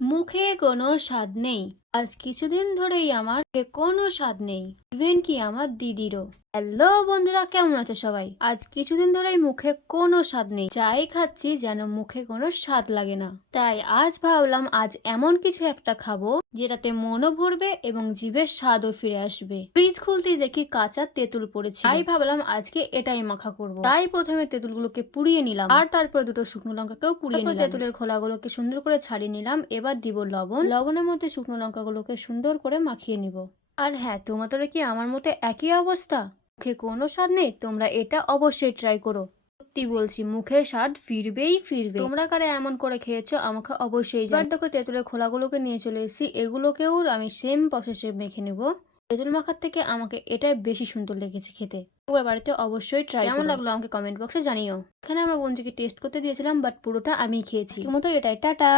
মুখে কোনো স্বাদ নেই। আজ কিছুদিন ধরেই আমার কোনো স্বাদ নেই, ইভেন কি আমার দিদিরও। হ্যালো বন্ধুরা, কেমন আছে সবাই? আজ কিছুদিন ধরেই মুখে কোনো স্বাদ নেই, যাই খাচ্ছি যেন মুখে কোনো স্বাদ লাগে না। তাই আজ ভাবলাম আজ এমন কিছু একটা খাবো যেটাতে মনও ভরবে এবং জিভের স্বাদও ফিরে আসবে। ফ্রিজ খুলতেই দেখি কাঁচা তেঁতুল পড়েছে, তাই ভাবলাম আজকে এটাই মাখা করব। তাই প্রথমে তেঁতুলগুলোকে পুড়িয়ে নিলাম, আর তারপর দুটো শুকনো লঙ্কাকেও পুড়িয়ে নিলাম। তেঁতুলের খোলাগুলোকে সুন্দর করে ছাড়িয়ে নিলাম। এবার দিব লবণ। লবণের মধ্যে শুকনো লঙ্কাগুলোকে সুন্দর করে মাখিয়ে নিব। আর হ্যাঁ, তোমাদের কি আমার মতো একই অবস্থা? মুখে কোনো স্বাদ নেই? তোমরা এটা অবশ্যই ট্রাই করো। সত্যি বলছি, মুখে স্বাদ ফিরবেই ফিরবে। তোমরা কারা এমন করে খেয়েছো আমাকে অবশ্যই জানাও। এবার দেখো তেঁতুলের খোলাগুলোকে নিয়ে চলে এসেছি, এগুলোকেও আমি সেম প্রসেসে মেখে নেব। তেঁতুল মাখার থেকে আমাকে এটাই বেশি সুন্দর লেগেছে খেতে। একবার বাড়িতে অবশ্যই ট্রাই কেমন লাগলো আমাকে কমেন্ট বক্সে জানিও। এখানে আমরা বঞ্জিকে টেস্ট করতে দিয়েছিলাম, বাট পুরোটা আমি খেয়েছি। মতো এটাই, টাটা।